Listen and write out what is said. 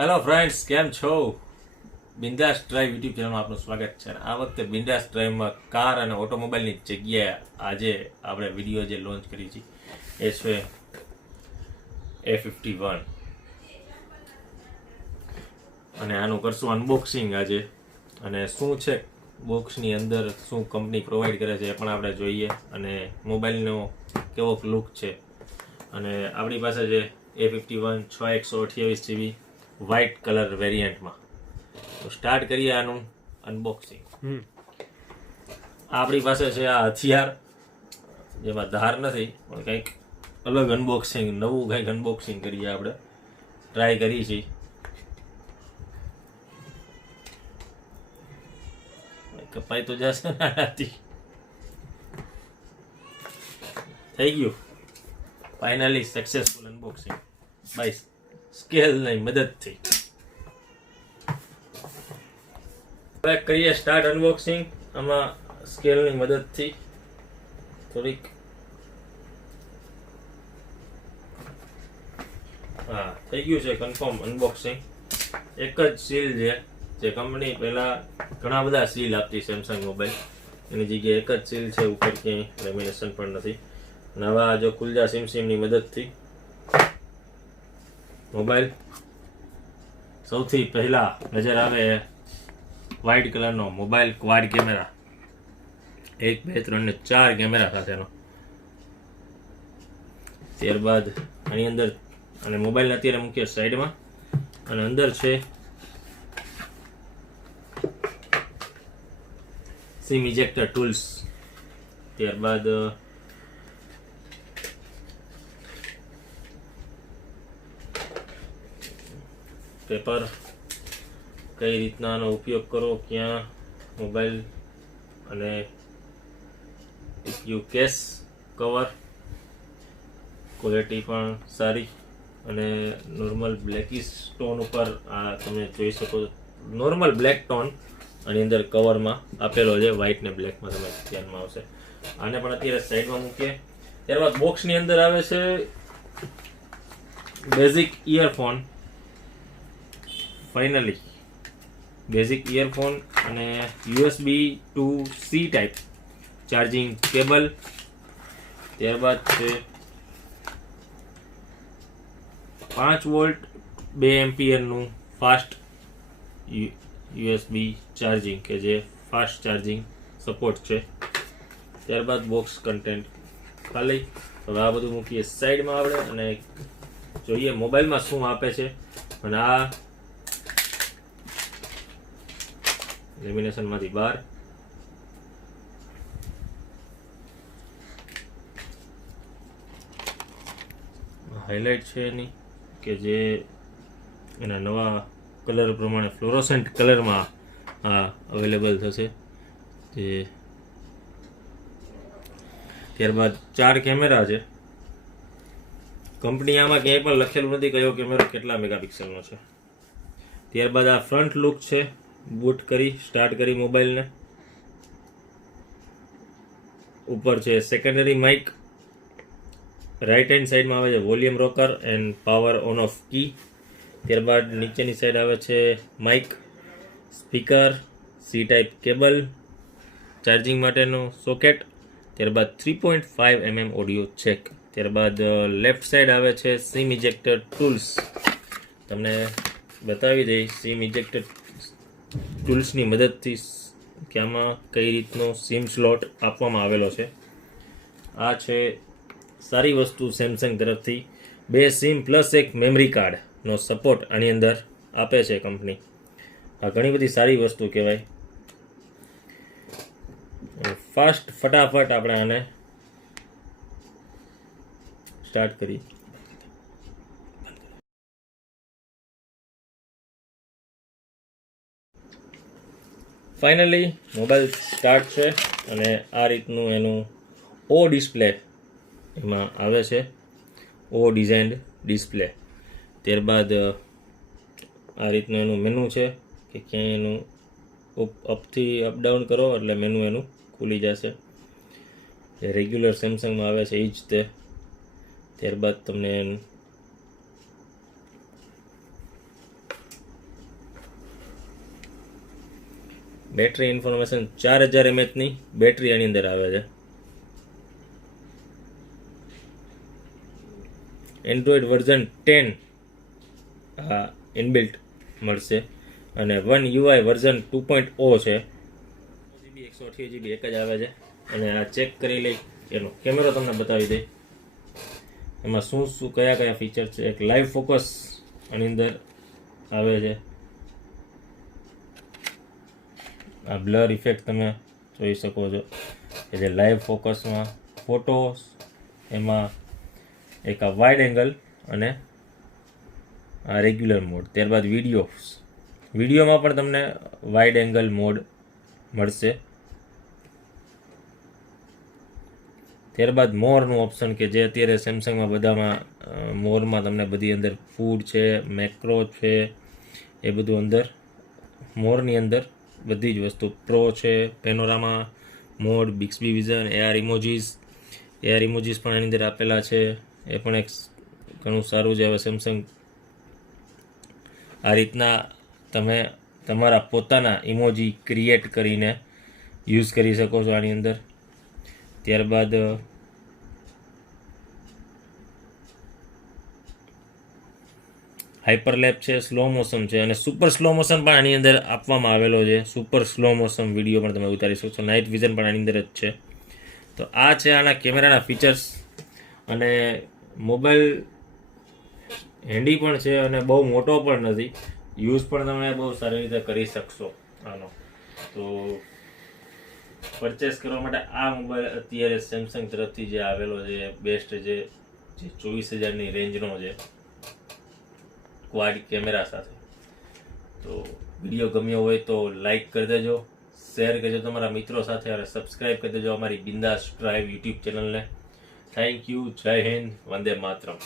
Hello friends, કેમ છો? બિંદાસ drive YouTube ચેનલમાં આપનું સ્વાગત છે. આ વખતે બિંદાસ ડ્રાઈવમાં કાર અને ઓટોમોબાઈલની જગ્યાએ આજે આપણે વિડીયો જે લોન્ચ કરી છે એ છે A51 અને આનું કરશું અનબોક્સિંગ આજે. અને શું છે બોક્સની અંદર, શું કંપની પ્રોવાઈડ કરે છે એ પણ આપણે જોઈએ, અને મોબાઈલનો કેવો લુક છે. અને આપણી પાસે છે A51 6/128 GB વ્હાઇટ કલર વેરિયન્ટમાં. તો સ્ટાર્ટ કરીએ આનું અનબોક્સિંગ. આપણી પાસે છે આ હથિયાર, જેમાં ધાર નથી પણ કંઈક અલગ અનબોક્સિંગ, નવું કંઈક અનબોક્સિંગ કરીએ. આપણે ટ્રાય કરીએ છીએ. કપાઈ તો જશે ને આનાથી. થઈ ગયું ફાઇનલી સક્સેસફુલ અનબોક્સિંગ બાય સ્કેલની મદદથી. હવે કરીએ સ્ટાર્ટ અનબોક્સિંગ. આમાં સ્કેલની મદદથી થોડીક થઈ ગયું છે કન્ફર્મ અનબોક્સિંગ. એક જ સીલ છે, જે કંપની પહેલા ઘણા બધા સીલ આપતી સેમસંગ મોબાઈલ, એની જગ્યાએ એક જ સીલ છે. ઉપર ક્યાંય લેમિનેશન પણ નથી. નવા જો ખુલજા સીમની મદદથી મોબાઈલ સૌથી પહેલા નજર આવે વ્હાઇટ કલરનો મોબાઈલ, ક્વાડ કેમેરા, 1 2 3 ને 4 કેમેરા સાથેનો. ત્યારબાદ આની અંદર, અને મોબાઈલ અત્યારે મૂકીએ સાઈડમાં, અને અંદર છે સિમ ઇજેક્ટર ટૂલ્સ. ત્યારબાદ પેપર, કઈ રીતના આનો ઉપયોગ કરો, ક્યાં મોબાઈલ, અને કેસ કવર, ક્વોલિટી પણ સારી, અને નોર્મલ બ્લેકિશ ટોન ઉપર આ તમે જોઈ શકો છો. નોર્મલ બ્લેક ટોન આની અંદર કવરમાં આપેલો છે, વ્હાઇટ ને બ્લેકમાં તમે ધ્યાનમાં આવશે. આને પણ અત્યારે સાઈડમાં મૂકીએ. ત્યારબાદ બોક્સની અંદર આવે છે basic earphone. Finally basic earphone અને USB to C type charging cable. ત્યારબાદ છે 5 વોલ્ટ 2 એમ્પિયરનું ફાસ્ટ USB ચાર્જિંગ, કે જે ફાસ્ટ ચાર્જિંગ સપોર્ટ છે. ત્યારબાદ બોક્સ કન્ટેન્ટ ખાલી. હવે આ બધું મૂકીએ સાઈડમાં આપણે, અને જોઈએ મોબાઈલમાં શું આપે છે. અને આ લેમિનેશનમાંથી બહાર હાઇલાઇટ છે એની, કે જે એના નવા કલર પ્રમાણે ફ્લોરોસન્ટ કલરમાં આ અવેલેબલ થશે. જે ત્યારબાદ 4 કેમેરા છે. કંપની આમાં ક્યાંય પણ લખેલું નથી કયો કેમેરો કેટલા મેગાપિક્સલનો છે. ત્યારબાદ આ ફ્રન્ટ લુક છે. બૂટ કરી સ્ટાર્ટ કરી મોબાઈલને. ઉપર છે સેકન્ડરી માઇક. રાઈટ હેન્ડ સાઈડમાં આવે છે volume rocker and power on off key. ત્યારબાદ નીચેની સાઈડ આવે છે mic, speaker, C type cable, charging માટેનો સોકેટ. ત્યારબાદ 3.5 mm ઓડિયો ચેક. ત્યારબાદ લેફ્ટ સાઈડ આવે છે સિમ ઇજેક્ટર ટૂલ્સ. તમને બતાવી દઈ સિમ ઇજેક્ટર ટૂલ્સની મદદથી કે આમાં કઈ રીતનો સિમ સ્લોટ આપવામાં આવેલો છે. આ છે સારી વસ્તુ સેમસંગ તરફથી. 2 સિમ પ્લસ 1 મેમરી કાર્ડનો સપોર્ટ આની અંદર આપે છે કંપની. આ ઘણી બધી સારી વસ્તુ કહેવાય. ફટાફટ આપણે આને સ્ટાર્ટ કરીએ. ફાઇનલી મોબાઈલ સ્ટાર્ટ છે, અને આ રીતનું એનું ઓ ડિસ્પ્લે એમાં આવે છે, ઓ ડિઝાઇન્ડ ડિસ્પ્લે. ત્યારબાદ આ રીતનું એનું મેનુ છે, કે ક્યાંય એનું અપથી અપડાઉન કરો એટલે મેનુ એનું ખુલી જશે. જે રેગ્યુલર સેમસંગમાં આવે છે એ જ તે. ત્યારબાદ તમને બેટરી ઇન્ફોર્મેશન 4000 mAh ની બેટરી આની અંદર આવે છે. એન્ડ્રોઈડ વર્ઝન 10 ઇનબિલ્ટ મળશે અને 1 UI વર્ઝન 2.0 છે. 128GB એક જ આવે છે. અને આ ચેક કરી લઈ એનો કેમેરો તમને બતાવી દે એમાં શું શું કયા ફીચર છે. એક લાઈવ ફોકસ આની અંદર આવે છે. આ બ્લર ઇફેક્ટ તમે જોઈ શકો છો કે જે લાઈવ ફોકસમાં ફોટોસ, એમાં એક આ વાઇડ એંગલ અને આ રેગ્યુલર મોડ. ત્યારબાદ વિડીયોમાં પણ તમને વાઇડ એંગલ મોડ મળશે. ત્યારબાદ મોરનું ઓપ્શન કે જે અત્યારે સેમસંગમાં બધામાં મોરમાં તમને બધી અંદર ફૂડ છે, મેક્રો છે, એ બધું અંદર મોરની અંદર બધી જ વસ્તુ પ્રો છે, પેનોરામા મોડ, બિક્સબી વિઝન, એઆર ઇમોજીસ પણ એની અંદર આપેલા છે. એ પણ એક ઘણું સારું છે. હવે સેમસંગ આ રીતના તમે તમારા પોતાના ઇમોજી ક્રિએટ કરીને યુઝ કરી શકો છો આની અંદર. ત્યારબાદ હાઇપરલેપ છે, સ્લો મોશન છે અને સુપર સ્લો મોશન પણ આની અંદર આપવામાં આવેલો છે. સુપર સ્લો મોશન વિડીયો પણ તમે ઉતારી શકો છો. નાઇટ વિઝન પણ આની અંદર જ છે. તો આ છે આના કેમેરાના ફીચર્સ. અને મોબાઈલ હેન્ડી પણ છે અને બહુ મોટો પણ નથી. યુઝ પણ તમે બહુ સારી રીતે કરી શકશો આનો. તો પરચેસ કરવા માટે આ મોબાઈલ અત્યારે સેમસંગ તરફથી જે આવેલો છે બેસ્ટ છે, જે 24,000ની રેન્જનો છે ક્વાડ કેમેરા સાથે. તો વિડીયો ગમ્યો હોય તો લાઈક કરી દેજો, શેર કરજો તમારા મિત્રો સાથે અને સબસ્ક્રાઈબ કરી દેજો અમારી બિંદાસ ડ્રાઈવ યુટ્યુબ ચેનલને. Thank you. જય હિન્દ. વંદે માતરમ.